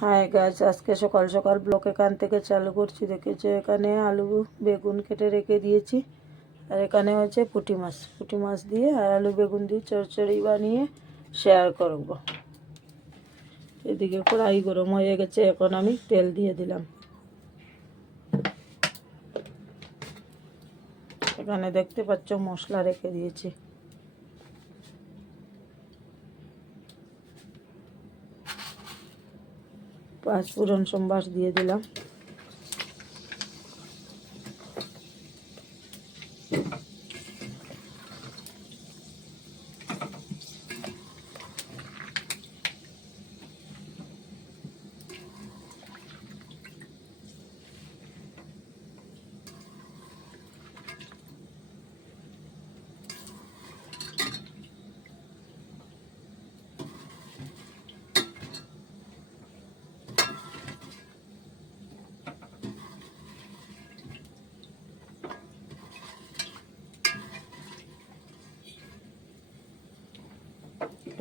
High গাছ আজকে সকাল সকাল ব্লক এখান থেকে চালু করছি। দেখেছ, এখানে আলু, বেগুন কেটে রেখে দিয়েছি। আর এখানে হচ্ছে পুঁটি মাছ। পুঁটি মাছ দিয়ে আর আলু, বেগুন দিয়ে চড়চড়ি বানিয়ে শেয়ার করব। এদিকে কড়াই গরম হয়ে গেছে, এখন আমি তেল দিয়ে দিলাম। এখানে দেখতে পাচ্ছ মশলা রেখে দিয়েছি। পাঁচ ফোড়ন সম্বাস দিয়ে দিলাম।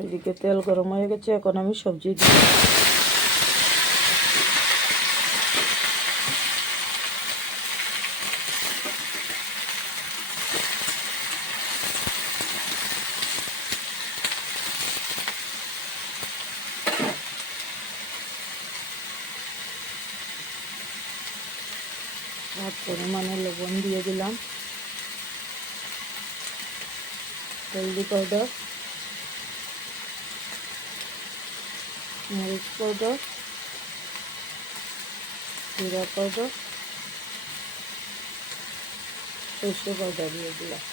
এদিকে তেল গরম হয়ে গেছে, এখন আমি সবজি দিই। পরিমাণে লবণ দিয়ে দিলাম। হলদি পাউডার মরিচ পাউডার জিরা পাউডার সর্ষে পাউডার দিয়ে দিলাম।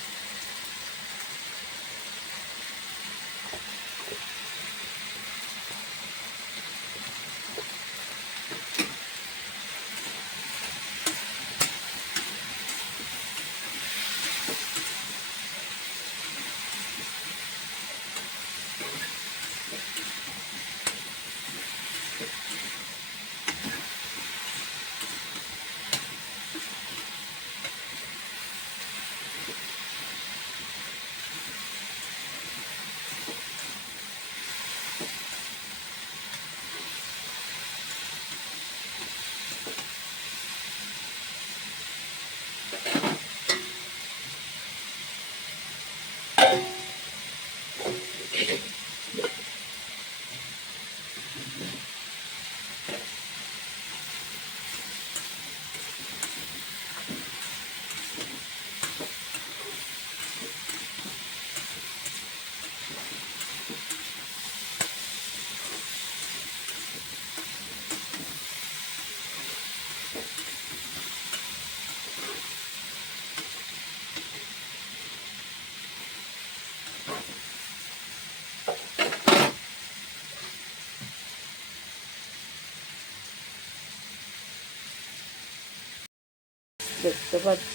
দেখতে পাচ্ছ?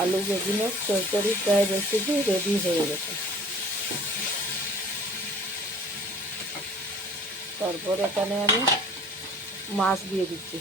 আলু বেগুনের তরকারি প্রায় রেসিপি রেডি হয়ে গেছে। তারপর এখানে আমি মাছ দিয়ে দিচ্ছি।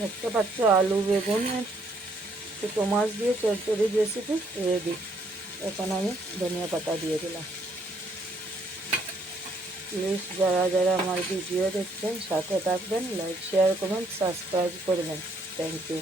দেখতে পাচ্ছ আলু, বেগুন ছোটো মাছ দিয়ে চচ্চড়ি রেসিপি রেডি এখন আমি ধনিয়া পাতা দিয়ে দিলাম। প্লিজ যারা যারা আমার ভিডিও দেখছেন, সাথে থাকবেন লাইক শেয়ার করবেন সাবস্ক্রাইব করবেন থ্যাংক ইউ